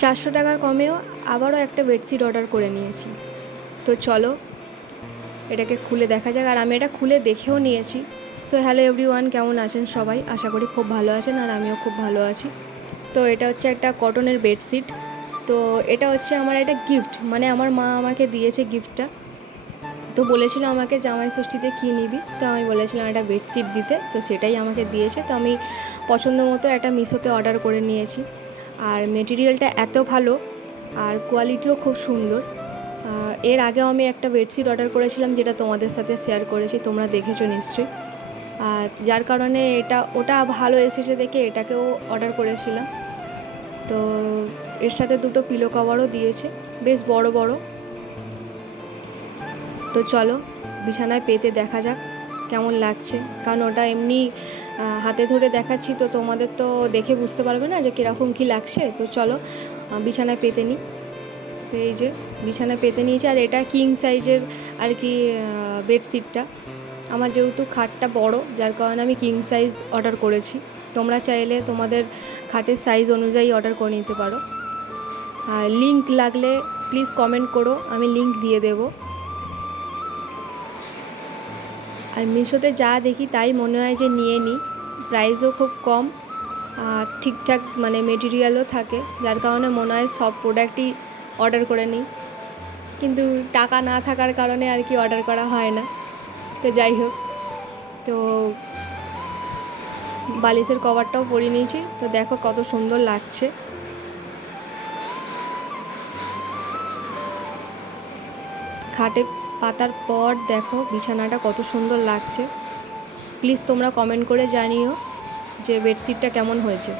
400 টাকার কমেও আবারও একটা বেডশিট অর্ডার করে নিয়েছি। তো চলো এটাকে খুলে দেখা যাক, আর আমি এটা খুলে দেখেও নিয়েছি। সো হ্যালো এভরিওয়ান, কেমন আছেন সবাই? আশা করি খুব ভালো আছেন, আর আমিও খুব ভালো আছি। তো এটা হচ্ছে একটা কটনের বেডশিট। তো এটা হচ্ছে আমার একটা গিফট, মানে আমার মা আমাকে দিয়েছে গিফটটা। তো বলেছিল আমাকে জামাই ষষ্ঠীতে কী নিবি, তো আমি বলেছিলাম একটা বেডশিট দিতে, তো সেটাই আমাকে দিয়েছে। তো আমি পছন্দ মতো একটা মিশোতে অর্ডার করে নিয়েছি। আর মেটেরিয়ালটা এত ভালো, আর কোয়ালিটিও খুব সুন্দর। এর আগেও আমি একটা বেডশিট অর্ডার করেছিলাম, যেটা তোমাদের সাথে শেয়ার করেছি, তোমরা দেখেছো নিশ্চয়ই। আর যার কারণে ওটা ভালো এসেছে দেখে এটাকেও অর্ডার করেছিলাম। তো এর সাথে দুটো পিলো কভারও দিয়েছে, বেশ বড় বড়। তো চলো বিছানায় পেতে দেখা যাক কেমন লাগছে, কারণ ওটা এমনি হাতে ধরে দেখাচ্ছি, তো তোমাদের তো দেখে বুঝতে পারবে না যে কীরকম কী লাগছে। তো চলো বিছানায় পেতে নিই। তো এই যে বিছানায় পেতে নিয়েছি, আর এটা কিং সাইজের আর কি বেডশিটটা। আমার যেহেতু খাটটা বড়, যার কারণে আমি কিং সাইজ অর্ডার করেছি। তোমরা চাইলে তোমাদের খাটের সাইজ অনুযায়ী অর্ডার করে নিতে পারো। আর লিঙ্ক লাগলে প্লিজ কমেন্ট করো, আমি লিঙ্ক দিয়ে দেবো। আর মিশোতে যা দেখি তাই মনে হয় যে নিয়ে নিই, প্রাইসও খুব কম, আর ঠিকঠাক মানে মেটেরিয়ালও থাকে, যার কারণে মনে হয় সব প্রোডাক্টই অর্ডার করে নিই। কিন্তু টাকা না থাকার কারণে আর কি অর্ডার করা হয় না। তো যাই হোক, তো বালিশের কভারটাও পরিয়ে নিয়েছি। তো দেখো কত সুন্দর লাগছে। খাটে পাতার পর দেখো বিছানাটা কত সুন্দর লাগছে। প্লিজ তোমরা কমেন্ট করে জানিও যে বেডশিটটা কেমন হয়েছে।